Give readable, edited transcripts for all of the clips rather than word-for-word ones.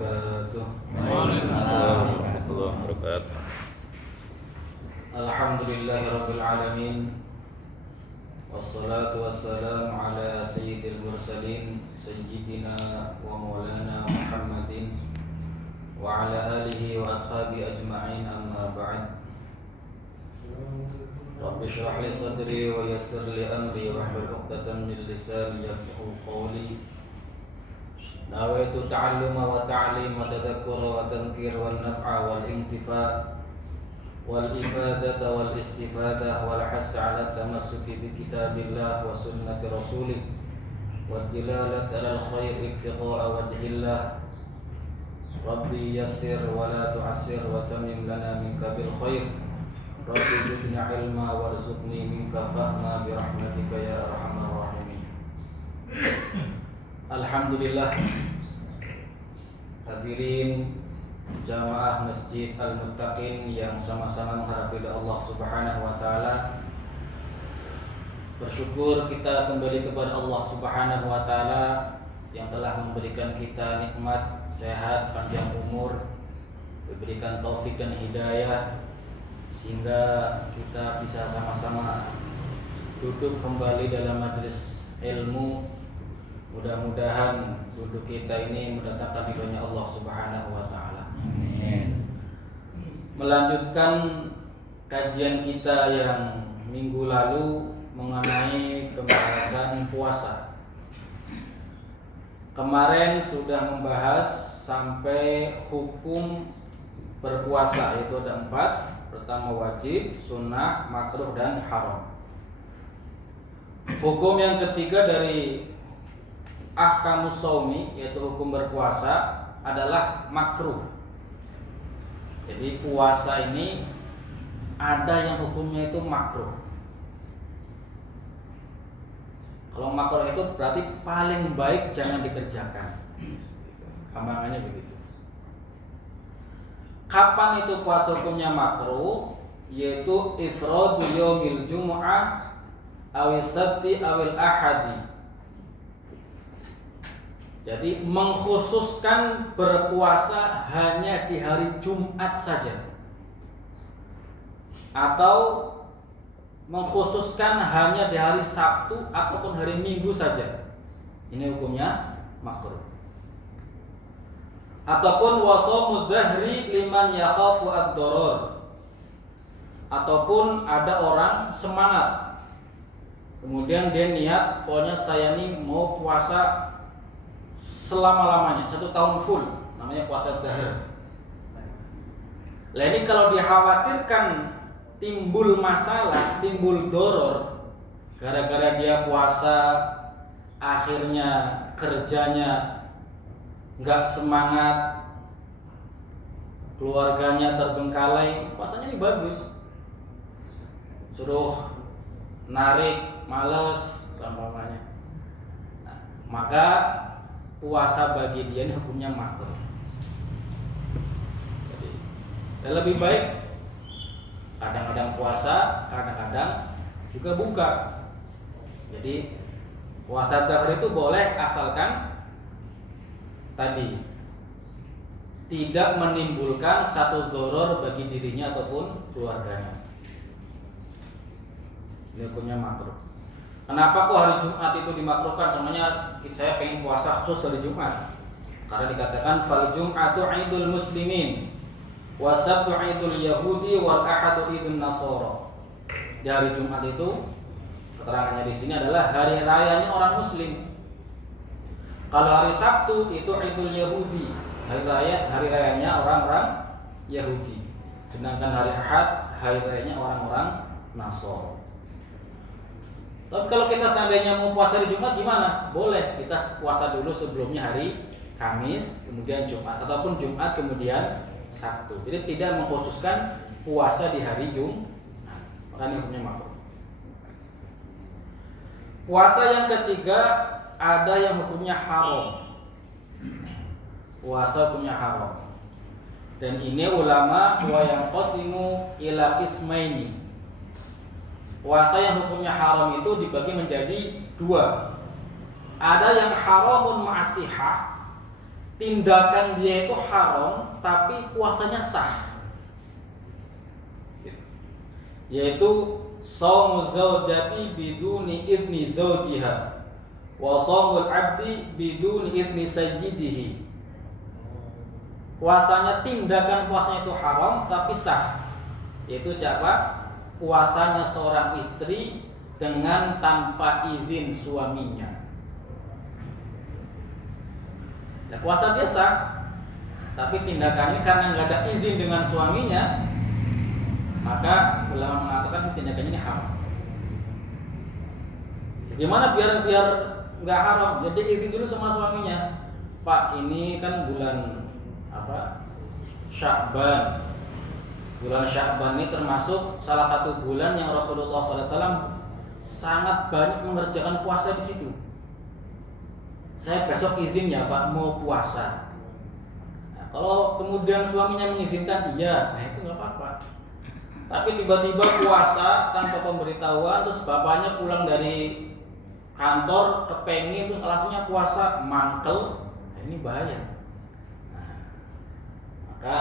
wabarakatuh. Waalaikumsalam warahmatullahi wabarakatuh. Alhamdulillahirabbil alamin. Wassalatu wassalamu ala sayyidil mursalin sayyidina wa maulana Muhammadin wa ala alihi wa ashabi ajma'in, amma ba'd. Rabbi shrah li sadri wa yassir li amri wahlul 'uqdatam min lisani yafqahu qawli. Nawaitu ta'alluma wa ta'lim wa tadhakkura wa tankir wal naf'a wal intifa' wal ifadata wal istifadah wal hassa 'ala tamassuki bi kitabillah wa sunnati rasulih wa dilalati 'alal khair ibtigha'a wajhillah. Rabbi yassir wa la tu'assir wa tamim lana minka bil khair. Rabbi zidna ilma warzuqni minka fahma bi rahmatika ya arhamar rahimin. Alhamdulillah, hadirin jamaah Masjid Al-Muttaqin yang sama-sama mengharap ridha Allah Subhanahu wa taala. Bersyukur kita kembali kepada Allah Subhanahu wa taala yang telah memberikan kita nikmat sehat, panjang umur, diberikan taufik dan hidayah sehingga kita bisa sama-sama duduk kembali dalam majelis ilmu. Mudah-mudahan duduk kita ini mendatangkan ridhonya Allah Subhanahu wa taala. Amin. Melanjutkan kajian kita yang minggu lalu mengenai pembahasan puasa. Kemarin sudah membahas sampai hukum berpuasa, yaitu ada 4. Pertama wajib, sunnah, makruh, dan haram. Hukum yang ketiga dari ahkamus shaumi, yaitu hukum berpuasa, adalah makruh. Jadi puasa ini ada yang hukumnya itu makruh. Kalau makruh itu berarti paling baik jangan dikerjakan. Gampangannya begitu. Kapan itu puasa hukumnya makruh? Yaitu ifradu yaumil jumu'ah awil sabti awil ahadi. Jadi mengkhususkan berpuasa hanya di hari Jumat saja, atau mengkhususkan hanya di hari Sabtu ataupun hari Minggu saja. Ini hukumnya makruh. Ataupun wasomud dhahri liman yakhafu ad-darar. Ataupun ada orang semangat, kemudian dia niat, pokoknya saya ini mau puasa selama-lamanya, 1 tahun full, namanya puasa dahr. Lah ini kalau dikhawatirkan timbul masalah, timbul doror, gara-gara dia puasa akhirnya kerjanya nggak semangat, keluarganya terbengkalai, puasanya ini bagus. Suruh narik, males, semuanya. Nah, maka puasa bagi dia ini hukumnya makruh. Jadi lebih baik kadang-kadang puasa, kadang-kadang juga buka. Jadi puasa dahr itu boleh asalkan tadi tidak menimbulkan satu doror bagi dirinya ataupun keluarganya. Ini hukumnya makruh. Kenapa kok hari Jumat itu dimakruhkan? Sebenarnya saya pengen puasa khusus hari Jumat. Karena dikatakan fal Jum'atu 'idul muslimin wa sabtu 'idul yahudi wal ahadu 'idun nasara. Di hari Jumat itu keterangannya di sini adalah hari rayanya orang muslim. Kalau hari Sabtu itu 'idul yahudi, hari rayanya orang-orang Yahudi. Sedangkan hari Ahad hari rayanya orang-orang Nasara. Tapi kalau kita seandainya mau puasa di Jumat gimana? Boleh, kita puasa dulu sebelumnya hari Kamis, kemudian Jumat, ataupun Jumat kemudian Sabtu. Jadi tidak mengkhususkan puasa di hari Jumat. Maka ini hukumnya makruh. Puasa yang ketiga ada yang hukumnya haram. Puasa hukumnya haram. Dan ini ulama wa yang qasimu ila qismaini. Puasa yang hukumnya haram itu dibagi menjadi 2. Ada yang haramun ma'asihah, tindakan dia itu haram tapi puasanya sah. Yaitu shaumu zaujati biduni idni zaujiha wa shaumul abdi biduni idni sayyidihi. Puasanya, tindakan puasanya itu haram tapi sah. Yaitu siapa? Puasanya seorang istri dengan tanpa izin suaminya. Nah, puasa dia sah, tapi tindakan ini karena nggak ada izin dengan suaminya, maka ulama mengatakan tindakannya ini haram. Gimana biar nggak haram? Jadi izin dulu sama suaminya. Pak, ini kan bulan Sya'ban. Bulan Sya'ban ini termasuk salah satu bulan yang Rasulullah SAW sangat banyak mengerjakan puasa di situ. Saya besok izin ya Pak, mau puasa. Nah, kalau kemudian suaminya mengizinkan, iya, nah itu nggak apa-apa. Tapi tiba-tiba puasa tanpa pemberitahuan, terus bapaknya pulang dari kantor kepengin, terus alasannya puasa mangkel, nah, ini bahaya. Maka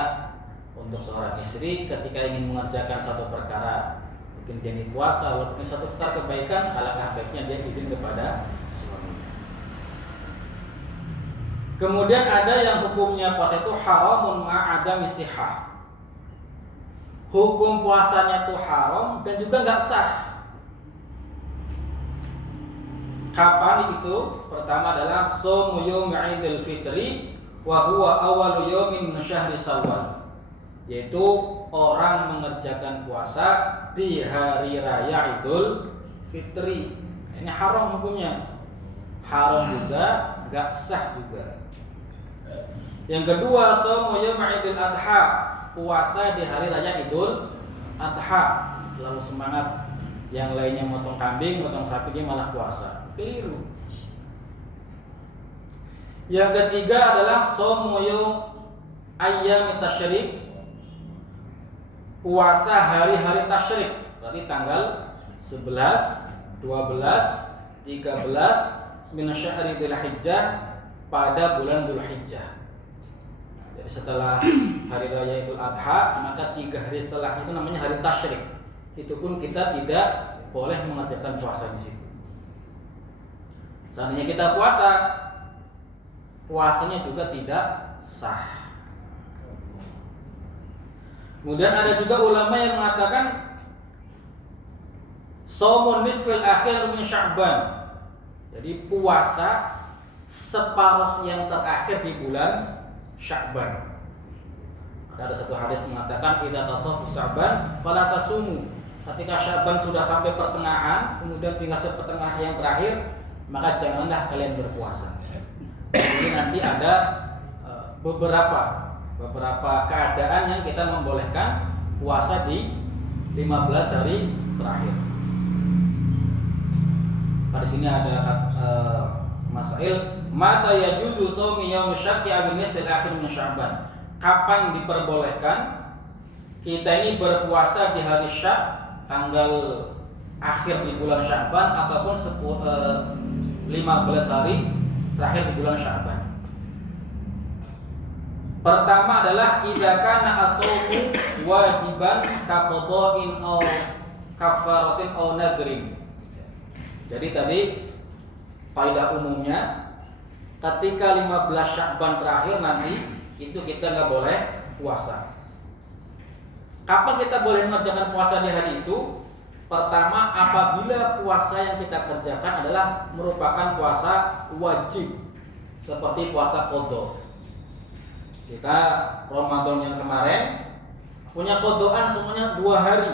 untuk seorang istri ketika ingin mengerjakan satu perkara, mungkin dia ini puasa, walaupun satu perkara kebaikan, alangkah baiknya dia izin kepada suaminya. Kemudian ada yang hukumnya puasa itu haramun ma'adami sihah. Hukum puasanya itu haram dan juga nggak sah. Kapan itu? Pertama adalah shaum yaum Idul Fitri wa huwa awwalu yaumin min syahri Syawal, yaitu orang mengerjakan puasa di hari raya Idul Fitri. Ini haram hukumnya. Haram juga, enggak sah juga. Yang kedua, shaum yaum Idul Adha, puasa di hari raya Idul Adha. Lalu semangat yang lainnya motong kambing, motong sapi, dia malah puasa. Keliru. Yang ketiga adalah shaumu ayyamit tasyrik, puasa hari-hari tasyrik, berarti tanggal 11, 12, 13 min syahri Dzulhijjah, pada bulan Dzulhijjah. Jadi setelah hari raya Idul Adha, maka 3 hari setelah itu namanya hari tasyrik. Itu pun kita tidak boleh mengerjakan puasa di situ. Seandainya kita puasa, puasanya juga tidak sah. Kemudian ada juga ulama yang mengatakan shaumun nisfil akhir min Sya'ban. Jadi puasa separuh yang terakhir di bulan Sya'ban. Ada satu hadis mengatakan idza tasawwaf Sya'ban fala tasumu. Ketika Sya'ban sudah sampai pertengahan, kemudian tinggal sepertengah yang terakhir, maka janganlah kalian berpuasa. Ini nanti ada beberapa keadaan yang kita membolehkan puasa di 15 hari terakhir. Pada sini ada masail mata yajuzu shaumi yaum syakki abin nisfil akhir min Sya'ban. Kapan diperbolehkan kita ini berpuasa di hari Syak, tanggal akhir di bulan Sya'ban, ataupun 15 hari terakhir di bulan Sya'ban. Pertama adalah idza kana as-shaumu wajiban ka qada'in aw kafaratin aw nadrin. Jadi tadi kaidah umumnya ketika 15 Sya'ban terakhir nanti itu kita nggak boleh puasa. Kapan kita boleh mengerjakan puasa di hari itu? Pertama, apabila puasa yang kita kerjakan adalah merupakan puasa wajib, seperti puasa qadha. Kita Ramadan yang kemarin punya qadhaan semuanya 2 hari.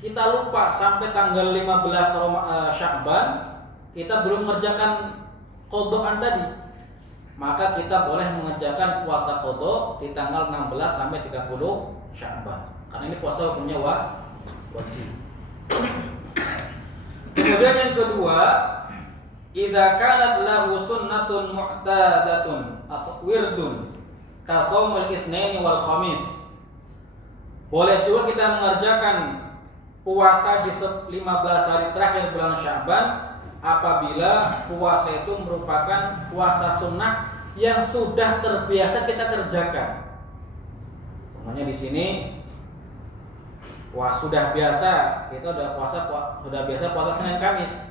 Kita lupa sampai tanggal 15 Sya'ban kita belum mengerjakan qadhaan tadi. Maka kita boleh mengerjakan puasa qadha di tanggal 16 sampai 30 Sya'ban. Karena ini puasa hukumnya wajib. Kemudian yang kedua, idza kanat lahu sunnatun mu'tadatun atau wirdun ka shaumul itsnaini wal khamis. Boleh juga kita mengerjakan puasa di 15 hari terakhir bulan Sya'ban apabila puasa itu merupakan puasa sunnah yang sudah terbiasa kita kerjakan. Contohnya di sini, sudah biasa kita sudah biasa puasa Senin Kamis.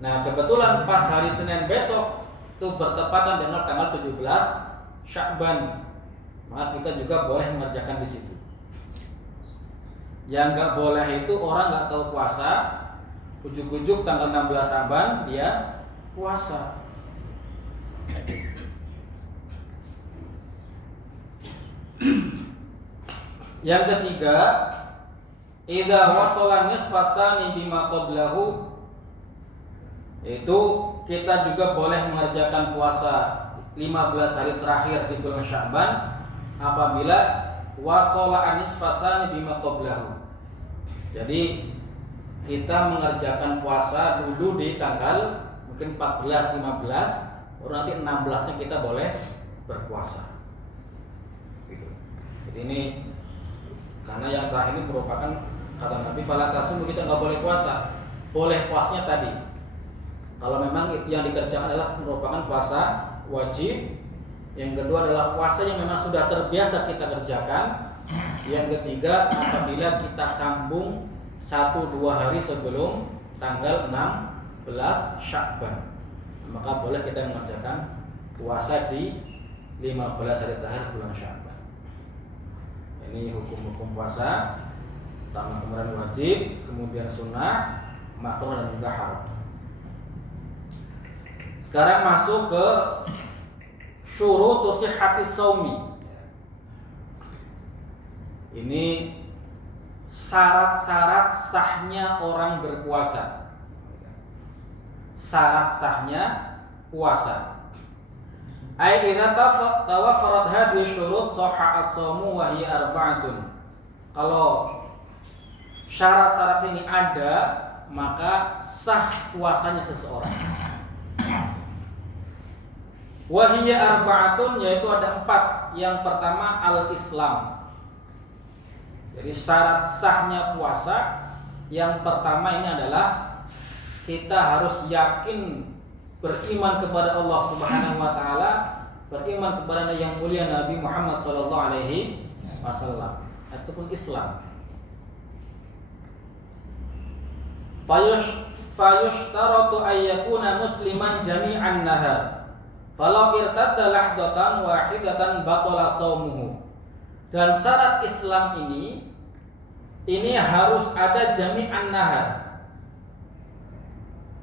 Nah, kebetulan pas hari Senin besok itu bertepatan dengan tanggal 17 Sya'ban, maka kita juga boleh mengerjakan di situ. Yang nggak boleh itu orang nggak tahu puasa, ujuk-ujuk tanggal 16 Sya'ban dia puasa. Yang ketiga, idza wasala nisfasani bima qablahu, itu kita juga boleh mengerjakan puasa 15 hari terakhir di bulan Sya'ban apabila wasala nisfasani bima qablahu. Jadi kita mengerjakan puasa dulu di tanggal mungkin 14, 15, baru nanti 16-nya kita boleh berpuasa. Jadi ini karena yang terakhir ini merupakan kata Nabi fala tasum, kita nggak boleh puasa. Boleh puasnya tadi kalau memang itu yang dikerjakan adalah merupakan puasa wajib. Yang kedua adalah puasa yang memang sudah terbiasa kita kerjakan. Yang ketiga, apabila kita sambung 1-2 hari sebelum tanggal 16 Sya'ban, maka boleh kita mengerjakan puasa di 15 hari terakhir bulan Sya'ban. Ini hukum-hukum puasa, pertama kemudian wajib, kemudian sunnah, makruh dan juga haram. Sekarang masuk ke syurutu sihhatis shaumi. Ini syarat-syarat sahnya orang berpuasa. Syarat sahnya puasa. Ai idza tawaffarat hadhihi syurut sahha as-shaumu wa hiya arba'atun. Kalau syarat-syarat ini ada, maka sah puasanya seseorang. Wa hiya arba'atun, yaitu ada 4. Yang pertama al-Islam. Jadi syarat sahnya puasa yang pertama ini adalah kita harus yakin beriman kepada Allah Subhanahu wa taala, beriman kepada yang mulia Nabi Muhammad sallallahu alaihi wasallam, ataupun Islam. Fayushtaratu ayyakuna musliman jami'an nahar. Falau irtadda lahdatan wahidatan batala shaumuhu. Dan syarat Islam ini harus ada jami'an nahar,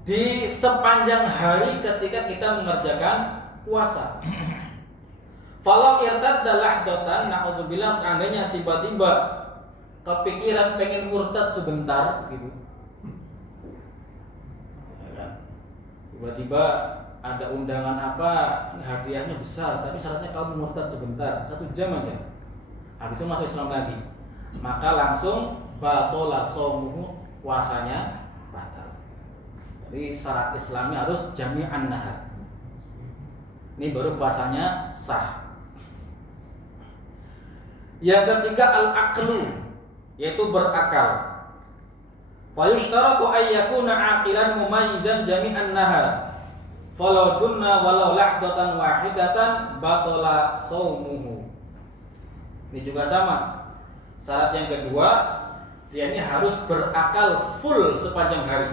di sepanjang hari ketika kita mengerjakan puasa. Falau irtadda lahdatan, na'udzubillah, seandainya tiba-tiba kepikiran pengen murtad sebentar gitu. Tiba-tiba ada undangan apa, hadiahnya besar, tapi syaratnya kamu murtad sebentar, 1 jam aja. Habis itu masuk Islam lagi, maka langsung batola shaumuhu, puasanya batal. Jadi syarat Islamnya harus jami'an nahar. Ini baru puasanya sah. Yang ketiga al-aqlu, yaitu berakal. Fa yushtaratu ay yakuna aqilan mumayyizan jami'an nahar. Falau junna walau lahdatan wahidatan batola shaumuhu. Ini juga sama. Syarat yang kedua, dia ini harus berakal full sepanjang hari.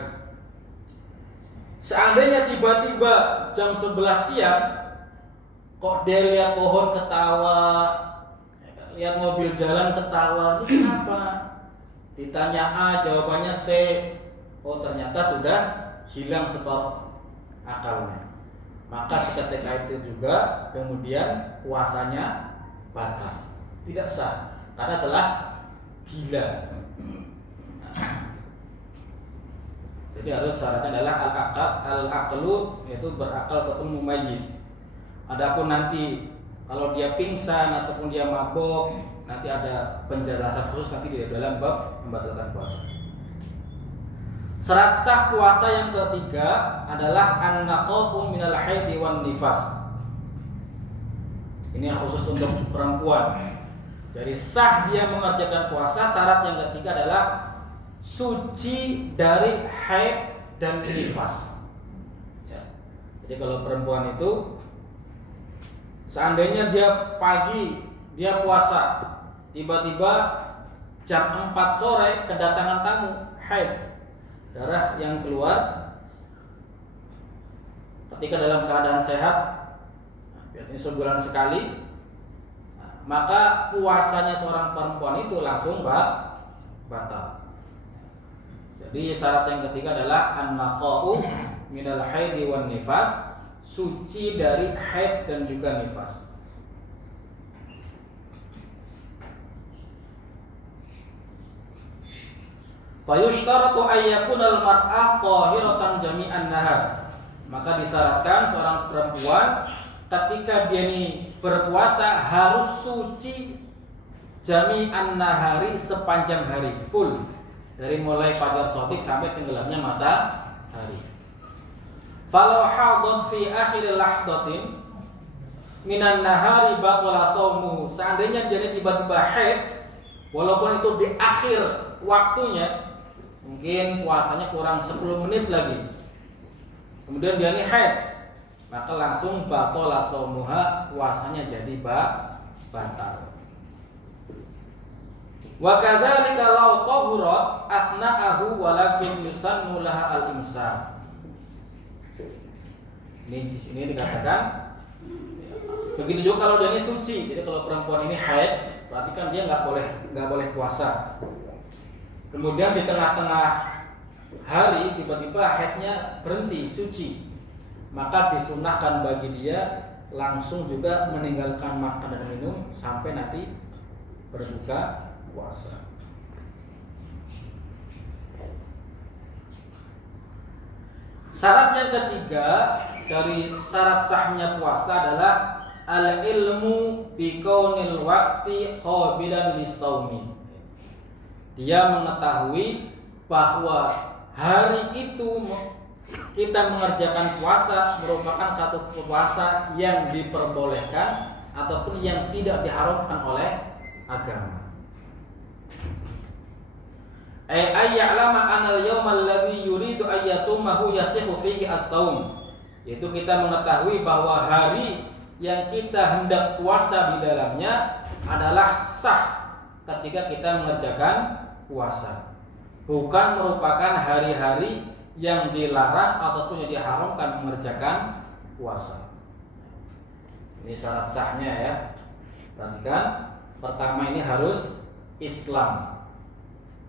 Seandainya tiba-tiba jam 11 siang kok dia lihat pohon ketawa, lihat mobil jalan ketawa, ini kenapa? Ditanya A, jawabannya C. Oh, ternyata sudah hilang separuh akalnya. Maka seketika itu juga kemudian puasanya batal, tidak sah, karena telah gila. Jadi harus syaratnya adalah al-aqlu, yaitu berakal ataupun mumayyiz. Adapun nanti kalau dia pingsan ataupun dia mabok, nanti ada penjelasan khusus nanti di dalam bab membatalkan puasa. Syarat sah puasa yang ketiga adalah an-naqa'u minal haidi wan nifas. Ini khusus untuk perempuan. Jadi sah dia mengerjakan puasa, syarat yang ketiga adalah suci dari haid dan nifas. Ya. Jadi kalau perempuan itu Seandainya dia pagi dia puasa, tiba-tiba jam 4 sore kedatangan tamu haid, darah yang keluar ketika dalam keadaan sehat, biasanya sebulan sekali, maka puasanya seorang perempuan itu langsung batal. Jadi syarat yang ketiga adalah an-naqa'u minal haidi wan nifas, suci dari haid dan juga nifas. Fayushtaratu ayyakunal mar'ah tahiratan jami'an nahar. Maka disyaratkan seorang perempuan ketika dia ini berpuasa harus suci jami'an nahari, sepanjang hari, full, dari mulai fajar shadiq sampai tenggelamnya matahari. Falau hadat fi akhir lahdatin minan nahari baqala shaumuhu. Seandainya dia tiba-tiba haid, walaupun itu di akhir waktunya, mungkin puasanya kurang 10 menit lagi, kemudian dia ini haid, maka langsung baqala shaumuha, puasanya jadi batal. Wa kadzalika law tahurat athna'ahu walakin yusannu laha al-imsak. Ini dikatakan begitu juga kalau dia ini suci. Jadi kalau perempuan ini haid, berarti kan dia nggak boleh puasa. Kemudian di tengah-tengah hari tiba-tiba haidnya berhenti, suci, maka disunahkan bagi dia langsung juga meninggalkan makan dan minum sampai nanti berbuka puasa. Syarat yang ketiga dari syarat sahnya puasa adalah al-ilmu bi kaunil waqti qabilan lis-shaumi. Dia mengetahui bahwa hari itu kita mengerjakan puasa merupakan satu puasa yang diperbolehkan ataupun yang tidak diharamkan oleh agama. Ay ya'lama anal yawmal ladzi yuridu ay yasumahu yasihu fihi as-shaum. Yaitu kita mengetahui bahwa hari yang kita hendak puasa di dalamnya adalah sah ketika kita mengerjakan puasa, bukan merupakan hari-hari yang dilarang ataupun yang diharamkan mengerjakan puasa. Ini syarat sahnya ya. Perhatikan, pertama ini harus Islam,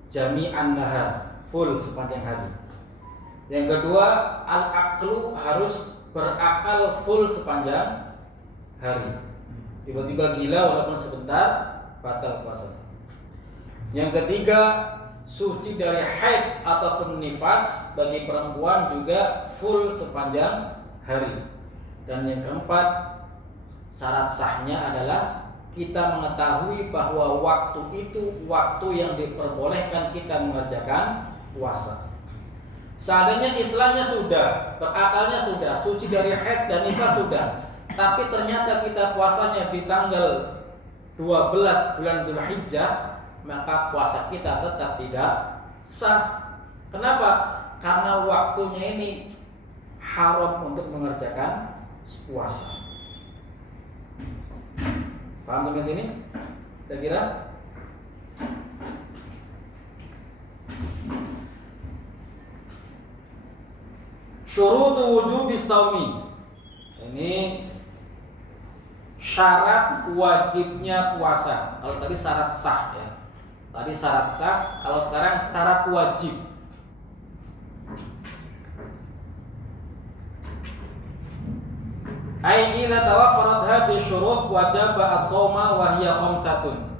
jami'an nahar, full sepanjang hari. Yang kedua, al-aqlu, harus berakal full sepanjang hari. Tiba-tiba gila walaupun sebentar, batal puasa. Yang ketiga, suci dari haid ataupun nifas bagi perempuan juga full sepanjang hari. Dan yang keempat, syarat sahnya adalah kita mengetahui bahwa waktu itu waktu yang diperbolehkan kita mengerjakan puasa. Seandainya Islamnya sudah, berakalnya sudah, suci dari haid dan nifas sudah, tapi ternyata kita puasanya di tanggal 12 bulan Dzulhijjah, maka puasa kita tetap tidak sah. Kenapa? Karena waktunya ini haram untuk mengerjakan puasa. Paham sampai sini? Kira-kira? Syurutu wujubi shaumi. Ini syarat wajibnya puasa. Kalau tadi syarat sah ya. Tadi syarat sah, kalau sekarang syarat wajib. Ai idza tawaffarat hadhihi syurut wajaba as-shauma wa hiya khamsatun.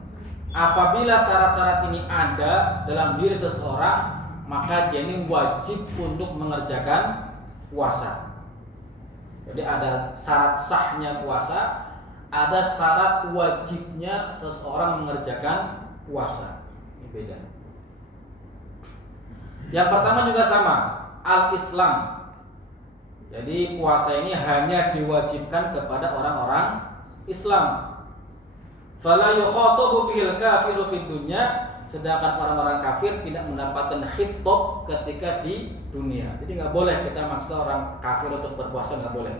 Apabila syarat-syarat ini ada dalam diri seseorang, maka dia ini wajib untuk mengerjakan puasa. Jadi ada syarat sahnya puasa, ada syarat wajibnya seseorang mengerjakan puasa. Ini beda. Yang pertama juga sama, al-Islam. Jadi puasa ini hanya diwajibkan kepada orang-orang Islam. Fala yukhatabu bihil kafiru fid dunya, sedangkan orang-orang kafir tidak mendapatkan khitab ketika di dunia. Jadi nggak boleh kita maksa orang kafir untuk berpuasa, nggak boleh.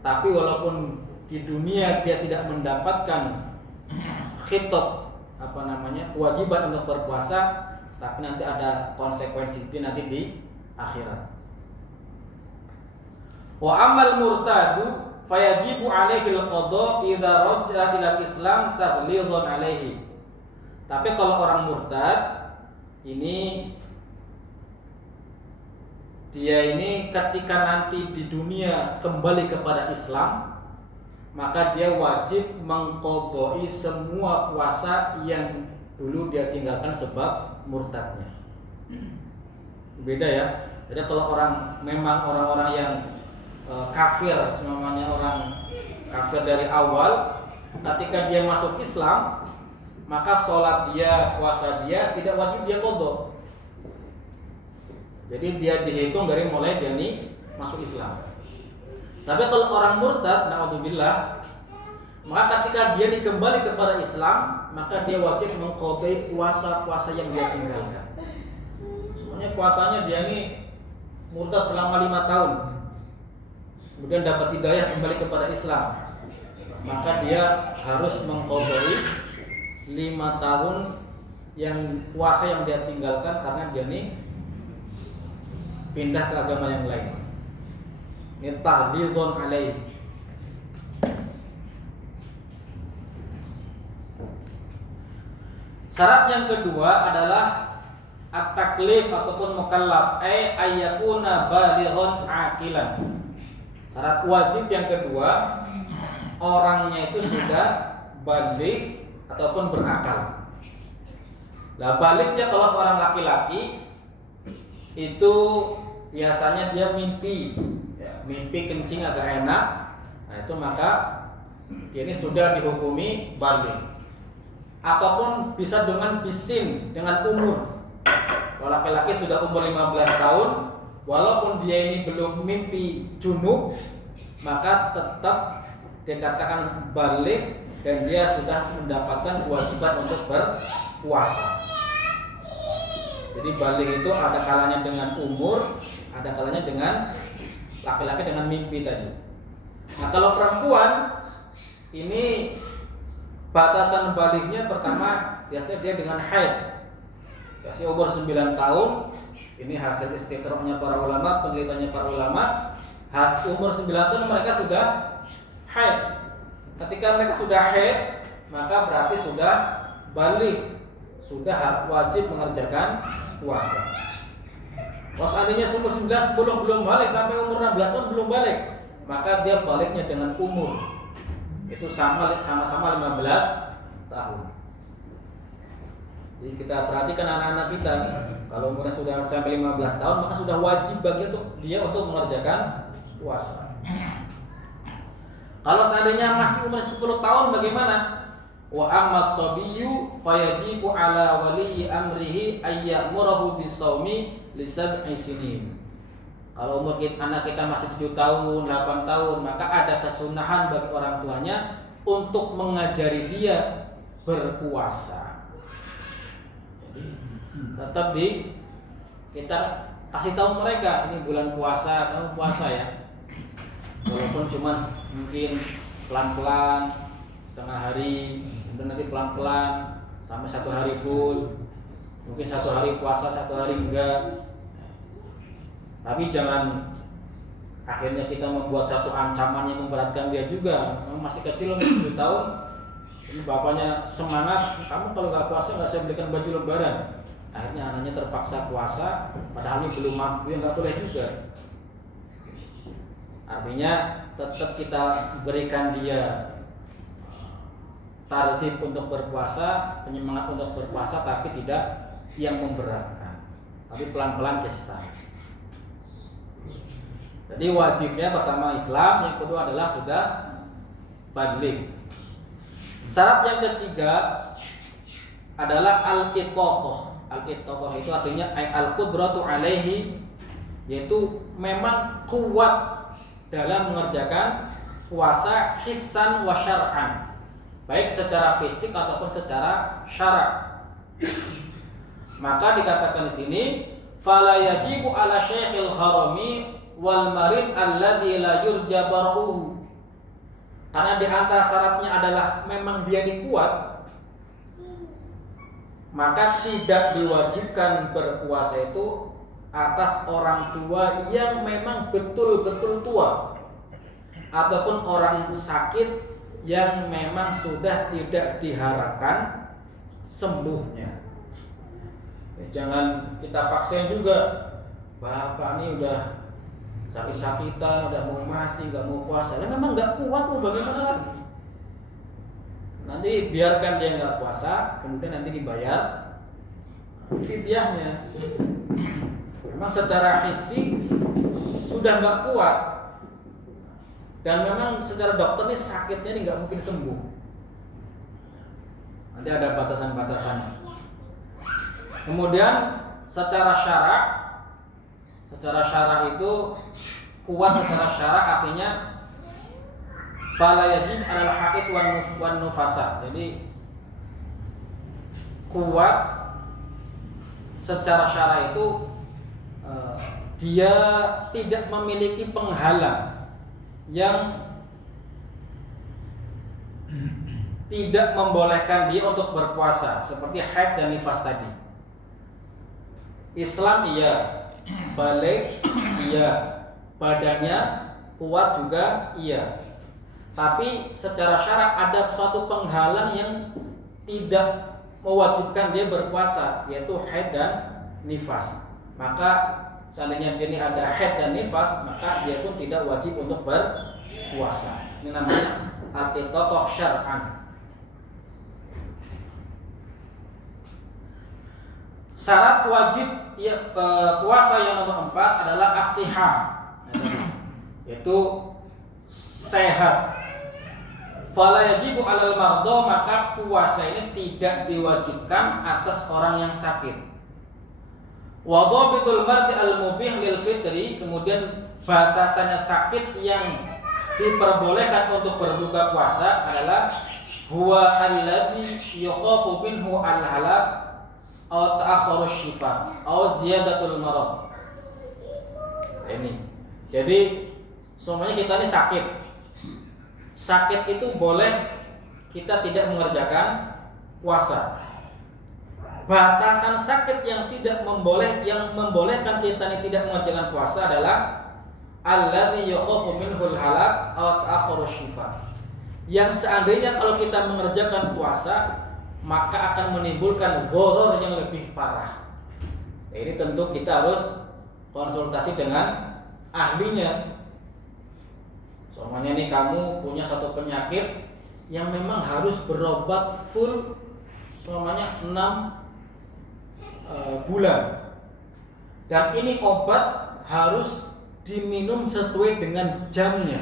Tapi walaupun di dunia dia tidak mendapatkan khitab kewajiban untuk berpuasa, tapi nanti ada konsekuensi itu nanti di akhirat. Wa amal murtadu fayajibu alaihi al-qada idza raja'a ila al-islam taghlidhan alaihi. Tapi kalau orang murtad ini dia ini ketika nanti di dunia kembali kepada Islam, maka dia wajib mengqadai semua puasa yang dulu dia tinggalkan sebab murtadnya. Beda ya. Jadi kalau orang-orang yang kafir, semuanya orang kafir dari awal, ketika dia masuk Islam, maka sholat dia, puasa dia tidak wajib dia qadha. Jadi dia dihitung dari mulai dia nih masuk Islam. Tapi kalau orang murtad, na'udzubillah, maka ketika dia dikembali kepada Islam, maka dia wajib mengqadai puasa-puasa yang dia tinggalkan. Sebenarnya puasanya dia nih murtad selama 5 tahun, kemudian dapat hidayah kembali kepada Islam, maka dia harus mengqadai 5 tahun yang puasa yang dia tinggalkan karena dia nih pindah ke agama yang lain. Ini tahdidun alaih. Syarat yang kedua adalah at-taklif ataupun mukallaf, ayyakuna balighun aqilan. Syarat wajib yang kedua, orangnya itu sudah baligh ataupun berakal. Lah baliknya kalau seorang laki-laki itu biasanya dia mimpi kencing agak enak, nah itu maka dia ini sudah dihukumi baligh. Ataupun bisa dengan bisin, dengan umur. Kalau laki-laki sudah umur 15 tahun, walaupun dia ini belum mimpi junub, maka tetap dikatakan baligh dan dia sudah mendapatkan kewajiban untuk berpuasa. Jadi baligh itu ada kalanya dengan umur, ada kalanya dengan laki-laki dengan mimpi tadi. Nah kalau perempuan ini batasan balighnya pertama biasanya dia dengan haid. Biasanya umur 9 tahun, ini hasil istiqra'nya para ulama, penelitiannya para ulama, umur 9 tahun mereka sudah haid. Ketika mereka sudah haid, maka berarti sudah baligh, sudah wajib mengerjakan puasa. Kalau seandainya umur 9, 10 belum balik, sampai umur 16 tahun belum balik, maka dia baliknya dengan umur. Itu sama-sama 15 tahun. Jadi kita perhatikan anak-anak kita, kalau umurnya sudah sampai 15 tahun, maka sudah wajib bagi dia untuk mengerjakan puasa. Kalau seandainya masih umur 10 tahun bagaimana? Wa ammas sabiyyu fayajibu ala wali amrihi ayyamurahu bisawmi li sab'i sinin. Kalau umur anak kita masih 7 tahun, 8 tahun, maka ada kesunahan bagi orang tuanya untuk mengajari dia berpuasa. Jadi tetap kita kasih tahu mereka, ini bulan puasa, kamu puasa ya. Walaupun cuma mungkin pelan-pelan setengah hari, kemudian nanti pelan-pelan sampai 1 hari full, mungkin 1 hari puasa, 1 hari enggak. Tapi jangan akhirnya kita membuat satu ancaman yang memberatkan dia juga. Masih kecil 7 tahun, ini bapaknya semangat, kamu kalau nggak puasa nggak saya belikan baju lebaran. Akhirnya anaknya terpaksa puasa, padahal ini belum mampu, ya nggak boleh juga. Artinya tetap kita berikan dia tarhib untuk berpuasa, penyemangat untuk berpuasa, tapi tidak yang memberatkan, tapi pelan-pelan kasih tahu. Jadi wajibnya pertama Islam, yang kedua adalah sudah baligh. Syarat yang ketiga adalah al-itaqah. Al-itaqah itu artinya al-qudratu alaihi, yaitu memang kuat dalam mengerjakan puasa hissan wa syar'an, baik secara fisik ataupun secara syara'. Maka dikatakan di sini fala yajibu ala syekhil harami wal marid alladzi la yurja barahu. Karena di antara syaratnya adalah memang dia ini kuat, maka tidak diwajibkan berpuasa itu atas orang tua yang memang betul-betul tua ataupun orang sakit yang memang sudah tidak diharapkan sembuhnya. Jangan kita paksain juga, bapak ini udah sakit-sakitan, udah mau mati, nggak mau puasa. Lah memang nggak kuat, mau bagaimana lagi? Nanti biarkan dia nggak puasa, kemudian nanti dibayar fidyahnya. Memang secara fisik sudah nggak kuat, dan memang secara dokter nih sakitnya ini nggak mungkin sembuh. Nanti ada batasan-batasannya. Kemudian secara syarak itu kuat secara syarak artinya fala yajib 'alal haid wan nufasa. Jadi kuat secara syarak itu dia tidak memiliki penghalang yang tidak membolehkan dia untuk berpuasa seperti haid dan nifas tadi. Islam iya, balik iya, badannya kuat juga iya. Tapi secara syarak ada suatu penghalang yang tidak mewajibkan dia berpuasa, yaitu haid dan nifas. Maka seandainya dia ini ada haid dan nifas, maka dia pun tidak wajib untuk berpuasa. Ini namanya al-itaqah syar'an. Syarat wajib puasa yang nomor 4 adalah as-sihah, yaitu sehat. Fala yajibu 'alal mardha, maka puasa ini tidak diwajibkan atas orang yang sakit. Wa dhabitul mardi al-mubih lil fitri, kemudian batasannya sakit yang diperbolehkan untuk berbuka puasa adalah huwa alladhi yukhafu minhu al-halak aw ta'akhurus syifa aw ziyadatul marad. Ini. Jadi semuanya kita ini sakit. Sakit itu boleh kita tidak mengerjakan puasa. Batasan sakit yang membolehkan kita ini tidak mengerjakan puasa adalah alladzi yakhafu minhul halak aw ta'akhurus syifa. Yang seandainya kalau kita mengerjakan puasa maka akan menimbulkan gharar yang lebih parah. Ini tentu kita harus konsultasi dengan ahlinya. Soalnya ini kamu punya satu penyakit yang memang harus berobat full selama 6 bulan. Dan ini obat harus diminum sesuai dengan jamnya.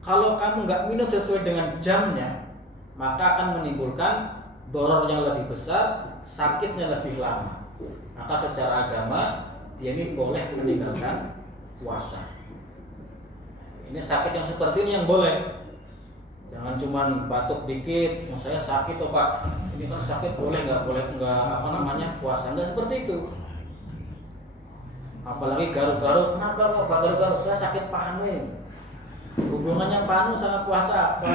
Kalau kamu nggak minum sesuai dengan jamnya, maka akan menimbulkan doror yang lebih besar, sakitnya lebih lama. Maka secara agama dia ini boleh meninggalkan puasa. Ini sakit yang seperti ini yang boleh. Jangan cuman batuk dikit, saya sakit oh Pak. Ini kan sakit boleh nggak puasa, nggak seperti itu. Apalagi garuk-garuk, kenapa Pak garuk-garuk? Saya sakit panu. Hubungannya panu sama puasa apa?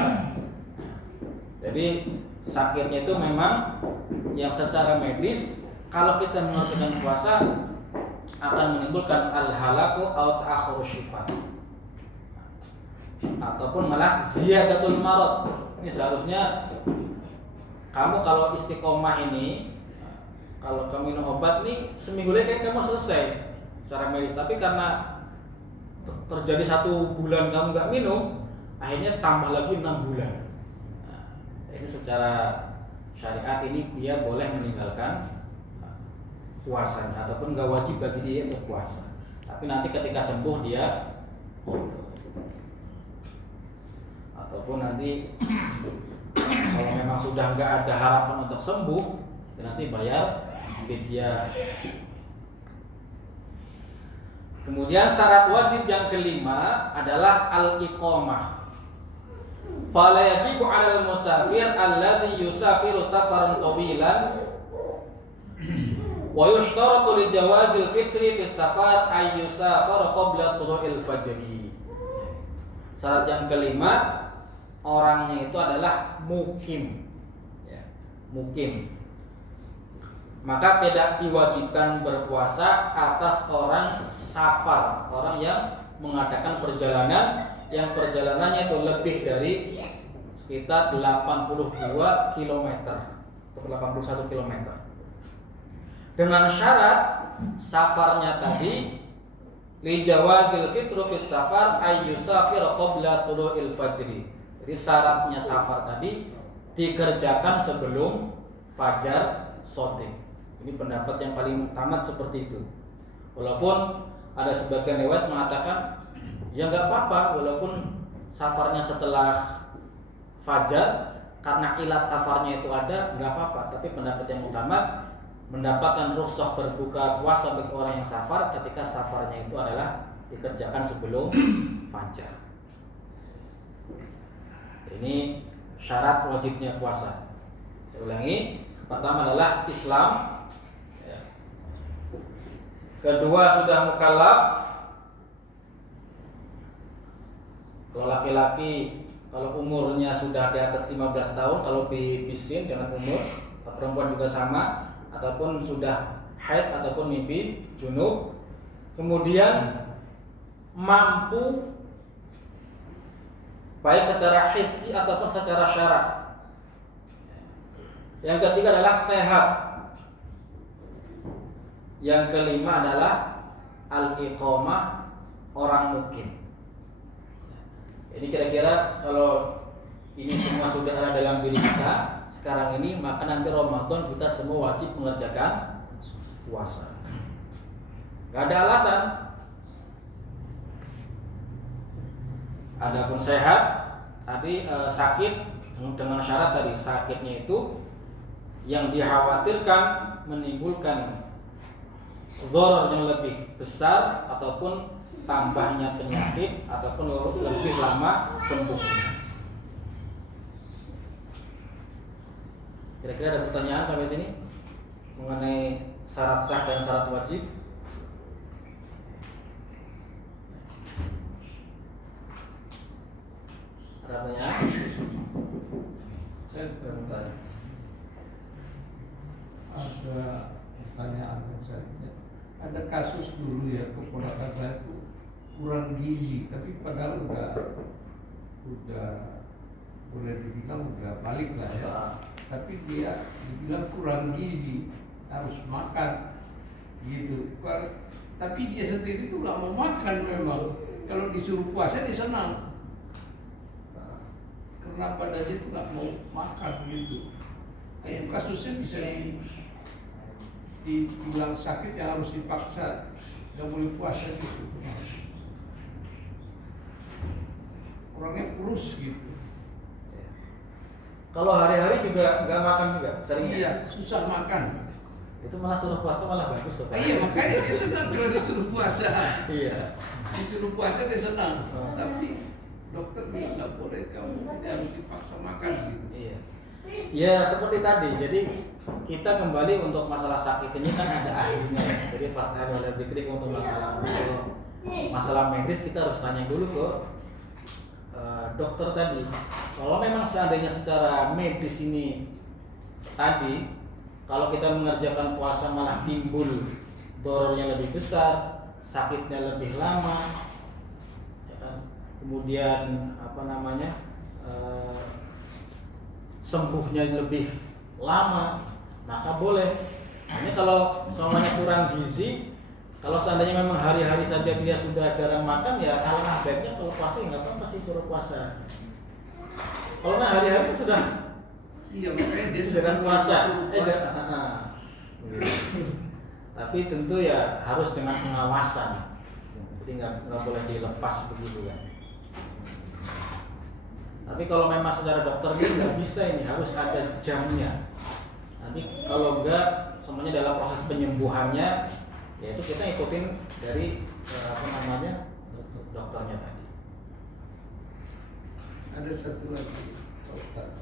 Jadi sakitnya itu memang yang secara medis kalau kita mengerjakan puasa akan menimbulkan al-halaku aw ta'akhurus syifa ataupun malah ziyadatul marad. Ini seharusnya kamu kalau istiqomah ini, kalau kamu minum obat nih seminggu lagi kamu selesai secara medis, tapi karena terjadi 1 bulan kamu nggak minum, akhirnya tambah lagi 6 bulan. Ini secara syariat ini dia boleh meninggalkan puasanya ataupun nggak wajib bagi dia untuk puasa. Tapi nanti ketika sembuh dia ataupun nanti kalau memang sudah nggak ada harapan untuk sembuh, nanti bayar fidyah. Kemudian syarat wajib yang kelima adalah al-iqamah. Fala yajibu 'alal musafir alladhi yusafiru safaran tawilan wa yushtaratu li jawazil fitri fi safar ay yusafara qabla tulu'il fajri. Syarat yang kelima, orangnya itu adalah mukim, ya, mukim. Maka tidak diwajibkan berpuasa atas orang safar, orang yang mengadakan perjalanan yang perjalanannya itu lebih dari sekitar 82 km atau 81 km. Dengan syarat safarnya tadi li jawazil fitru fis safar ay yusafir qabla tulu'il fajri. Jadi syaratnya safar tadi dikerjakan sebelum fajar shadiq. Ini pendapat yang paling utama seperti itu. Walaupun ada sebagian riwayat mengatakan ya nggak apa-apa walaupun safarnya setelah fajar, karena ilat safarnya itu ada, nggak apa-apa. Tapi pendapat yang utama mendapatkan rukhsah berbuka puasa bagi orang yang safar ketika safarnya itu adalah dikerjakan sebelum fajar. Ini syarat wajibnya puasa. Saya ulangi, pertama adalah Islam, kedua sudah mukallaf. Kalau laki-laki, kalau umurnya sudah di atas 15 tahun, kalau bisin dengan umur, perempuan juga sama, ataupun sudah haid ataupun mimpi junub. Kemudian mampu baik secara hissi ataupun secara syara. Yang ketiga adalah sehat. Yang kelima adalah al-iqamah, orang mukim. Jadi kira-kira kalau ini semua sudah ada dalam diri kita sekarang ini, maka nanti Ramadan kita semua wajib mengerjakan puasa. Gak ada alasan. Adapun sehat tadi sakit dengan syarat tadi sakitnya itu yang dikhawatirkan menimbulkan dharar yang lebih besar ataupun tambahnya penyakit ataupun lebih lama sembuhnya. Kira-kira ada pertanyaan sampai sini mengenai syarat sah dan syarat wajib? Ada pertanyaan? Saya bertanya. Ada pertanyaan yang saya lihat. Ada kasus dulu ya, keponakan saya itu kurang gizi, tapi padahal udah boleh dibilang udah balik lah ya. Tapi dia dibilang kurang gizi, harus makan gitu. Tapi dia sendiri tuh nggak mau makan memang. Kalau disuruh puasa dia senang. Karena badannya tuh nggak mau makan gitu. Nah, itu kasusnya bisa dibilang sakit yang harus dipaksa nggak boleh puasa gitu. Orangnya kurus gitu. Kalau hari-hari juga nggak makan juga, sering. Iya, susah makan. Itu malah suruh puasa malah bagus. Iya, makanya dia senang kalau disuruh puasa. Iya. Disuruh puasa dia senang. Tapi dokter bilang nggak boleh, kamu harus dipaksa makan gitu. Iya. Ya seperti tadi. Jadi kita kembali untuk masalah sakit ini kan ada ahlinya. Jadi pas ada dikrik untuk masalah medis kita harus tanya dulu ke dokter tadi. Kalau memang seandainya secara medis ini tadi, kalau kita mengerjakan puasa malah timbul dorornya lebih besar, sakitnya lebih lama, ya kan? Kemudian sembuhnya lebih lama, maka boleh. Hanya kalau semuanya kurang gizi, kalau seandainya memang hari-hari saja dia sudah jarang makan, ya alangkah baiknya kalau puasa nggak apa-apa sih suruh puasa. Kalau hari-hari sudah, iya makanya dia sedang puasa. puasa. Tapi tentu ya harus dengan pengawasan. Jadi nggak boleh dilepas begitu kan. Tapi kalau memang secara dokter ini nggak bisa, ini harus ada jamnya. Nanti kalau enggak, semuanya dalam proses penyembuhannya, yaitu kita ikutin dari dokternya tadi. Ada satu lagi, Ustaz.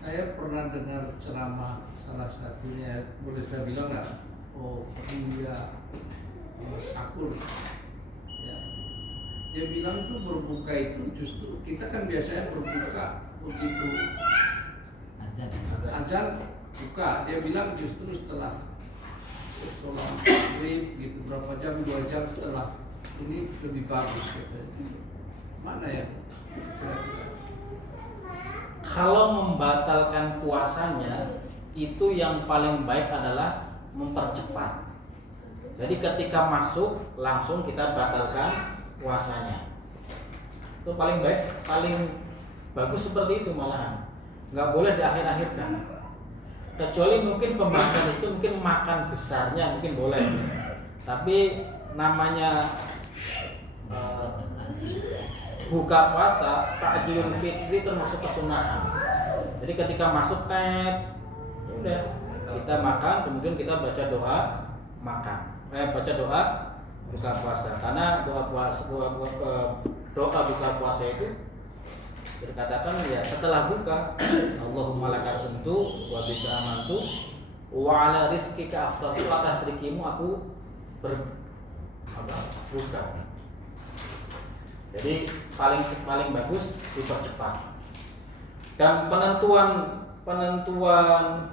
Saya pernah dengar ceramah salah satunya, boleh saya bilang nggak? Oh iya, Sakur. Ya. dia bilang itu berbuka itu justru kita kan biasanya berbuka begitu azan buka, dia bilang justru setelah sholat maghrib gitu berapa jam, 2 jam setelah ini lebih bagus katanya. Mana ya? Kalau membatalkan puasanya itu yang paling baik adalah mempercepat. Jadi ketika masuk langsung kita batalkan puasanya. Itu paling baik, paling bagus seperti itu malahan. Nggak boleh diakhir-akhirkan. Kecuali mungkin pembahasan itu mungkin makan besarnya mungkin boleh. Tapi namanya buka puasa, takjilul fitri termasuk kesunahan. Jadi ketika masuk ya udah kita makan, kemudian kita baca doa makan. Baca doa buka puasa. Karena doa buka puasa itu dikatakan ya setelah buka, Allahumma laka sumtu wa bika amantu wa ala rizqika aftartu, atas rezekimu aku buka. Jadi paling bagus dipercepat. Dan penentuan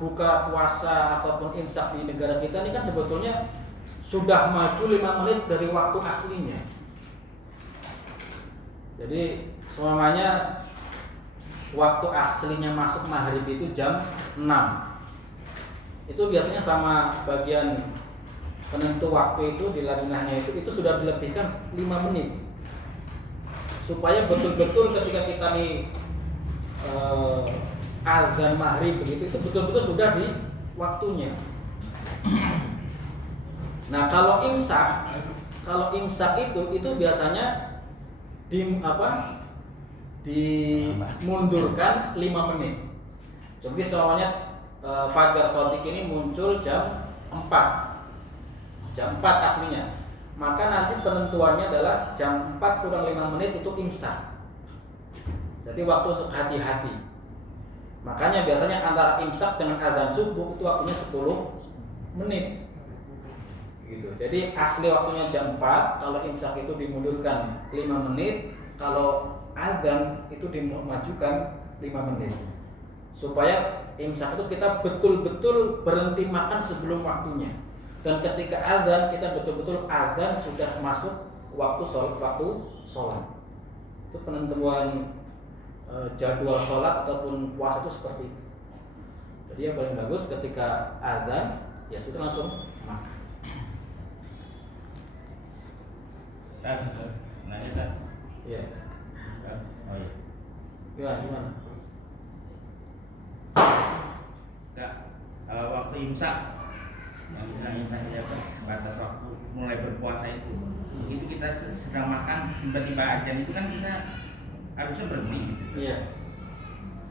buka puasa ataupun imsak di negara kita ini kan sebetulnya sudah maju 5 menit dari waktu aslinya. Jadi semuanya waktu aslinya masuk maghrib itu jam 6. Itu biasanya sama bagian penentu waktu itu di lajnahnya itu sudah dilebihkan 5 menit. Supaya betul-betul ketika kita nih azan maghrib begitu itu betul-betul sudah di waktunya. Nah, kalau imsak itu biasanya dimundurkan 5 menit. Jadi soalnya fajar shadiq ini muncul jam 4. Jam 4 aslinya. Maka nanti penentuannya adalah jam 4 kurang 5 menit itu imsak. Jadi waktu untuk hati-hati. Makanya biasanya antara imsak dengan azan subuh itu waktunya 10 menit. Gitu. Jadi asli waktunya jam 4, kalau imsak itu dimundurkan 5 menit, kalau azan itu dimajukan 5 menit. Supaya imsak itu kita betul-betul berhenti makan sebelum waktunya. Dan ketika azan kita betul-betul azan sudah masuk waktu sholat. Itu penentuan jadwal sholat ataupun puasa itu seperti itu. Jadi yang paling bagus ketika azan ya sudah langsung makan. Nanya kan? Iya. Oh iya. Ya gimana? Kak, waktu imsak yang bilang imsak ya batas waktu mulai berpuasa itu kita sedang makan tiba-tiba azan itu kan kita harusnya berhenti gitu. Iya.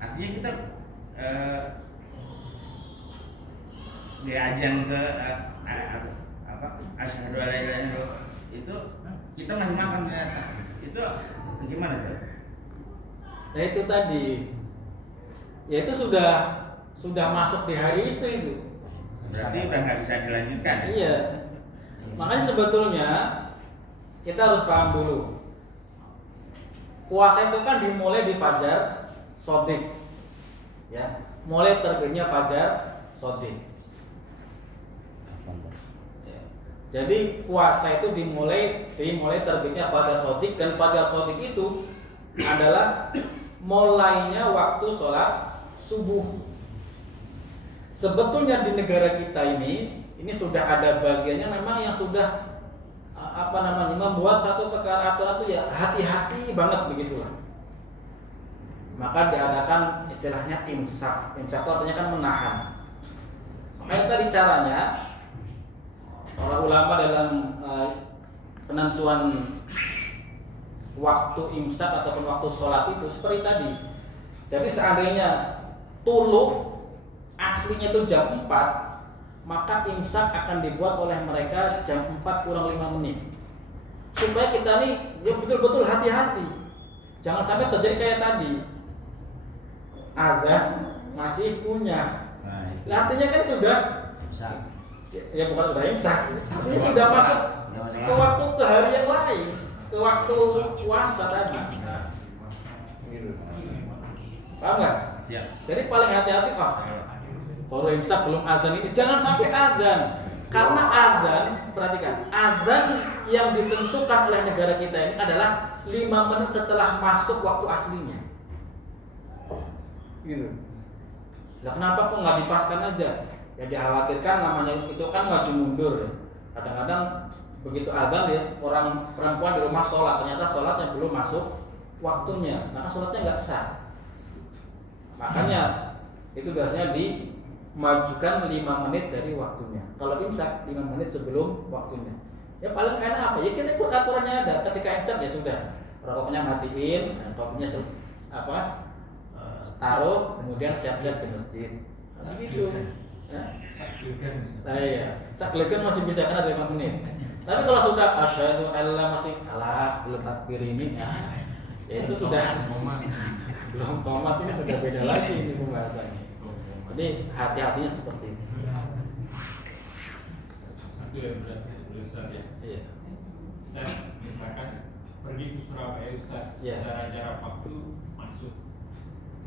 Artinya kita di azan ke asyhadu alla ilaha illallah itu kita masih makan ternyata. Itu gimana tuh? Nah itu tadi, ya itu sudah masuk di hari itu. Berarti udah nggak bisa dilanjutkan. Iya. Makanya sebetulnya kita harus paham dulu. Puasa itu kan dimulai di fajar shadiq, ya, mulai terbitnya fajar shadiq. Jadi puasa itu dimulai terbitnya fajar shadiq, dan fajar shadiq itu adalah mulainya waktu sholat subuh. Sebetulnya di negara kita ini sudah ada bagiannya memang yang sudah membuat satu perkara aturan itu ya hati-hati banget begitulah. Maka diadakan istilahnya imsak. Imsak itu artinya kan menahan. Makanya tadi caranya para ulama dalam penentuan waktu imsak ataupun waktu sholat itu seperti tadi. Jadi seandainya tulu aslinya itu jam 4, maka imsak akan dibuat oleh mereka jam 4 kurang 5 menit. Supaya kita nih ya betul-betul hati-hati. Jangan sampai terjadi kayak tadi. Azan masih punya. Nah, artinya kan sudah ya bukan udah imsak. Artinya sudah masuk ke waktu ke hari yang lain. ke waktu puasa tadi. Nah, gitu. Paham nggak? Siap. Jadi paling hati-hati baru imsak belum adzan ini jangan sampai adzan. Karena adzan, perhatikan, adzan yang ditentukan oleh negara kita ini adalah 5 menit setelah masuk waktu aslinya. Gitu. Lah kenapa kok nggak dipaskan aja? Ya dikhawatirkan namanya itu kan maju mundur ya. Kadang-kadang begitu adzan dia orang perempuan di rumah sholat, ternyata sholatnya belum masuk waktunya, maka sholatnya nggak sah. Makanya itu biasanya dimajukan 5 menit dari waktunya. Kalau imsak 5 menit sebelum waktunya. Ya paling enak apa? Ya kita ikut aturannya ada. Ketika imsak ya sudah, rokoknya matiin, kopinya taruh, kemudian siap-siap ke masjid. Begitu. Nah iya, saklegan masih bisa kan ada 5 menit. Tapi kalau sudah asyhadu alla masih belum takbir ini, ya itu sudah belum tomat, ini sudah beda lagi ini pembahasannya. Jadi hati-hatinya seperti itu. Satu yang belum saja. Iya. Ustaz, misalkan pergi ke Surabaya Ustaz, Iya. secara jarak waktu masuk,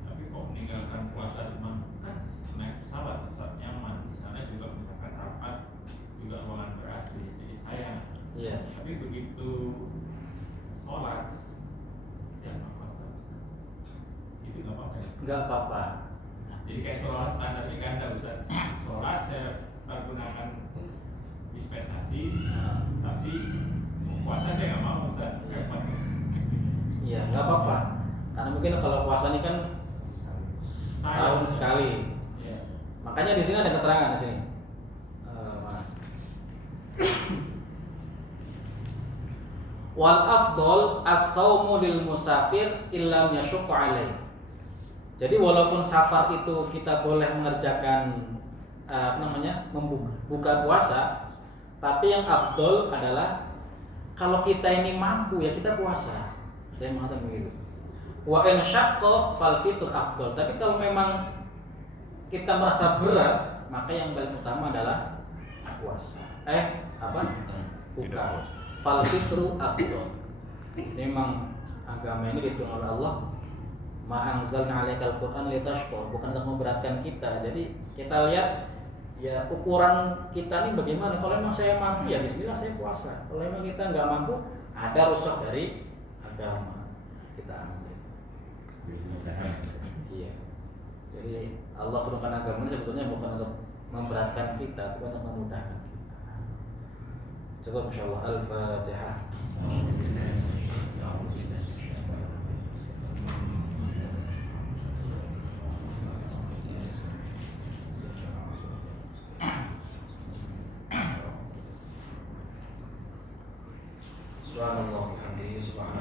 tapi kok meninggalkan puasa di mana? Kan naik pesawat Ustaz, nyaman. Di sana juga misalkan rapat, juga ruangan ber-AC, jadi sayang. Iya. Tapi begitu sholat, ya nggak puasa Ustaz. Itu nggak apa-apa ya? Enggak apa-apa. Jadi kayak sholat standarnya ganda Ustaz. Sholat saya menggunakan dispensasi, tapi puasa saya nggak mau Ustaz. Repot. Iya, enggak apa-apa. Karena mungkin kalau puasa ini kan tahun sekali. Iya. Makanya di sini ada keterangan di sini. Wal afdol as-saumu lil musafir illam yashqa alaih. Jadi walaupun safar itu kita boleh mengerjakan membuka puasa, tapi yang afdol adalah kalau kita ini mampu ya kita puasa. Ada yang mengatakan begitu. Wa in syaqqa fal fitr afdol. Tapi kalau memang kita merasa berat, maka yang paling utama adalah puasa. Buka. Fal fitru afdol. Memang agama ini diturunkan oleh Allah. Ma anzalna 'alaikal Qur'an litashqa, bukan untuk memberatkan kita. Jadi kita lihat ya ukuran kita ini bagaimana. Kalau memang saya mampu ya bismillah saya puasa. Kalau memang kita nggak mampu, ada rusak dari agama. Kita ambil. Iya. Jadi Allah turunkan agama ini sebetulnya bukan untuk memberatkan kita, bukan untuk memudahkan kita. Cukup insyaallah. Al-Fatihah. Subhanallah, alhamdulillah, subhanallah.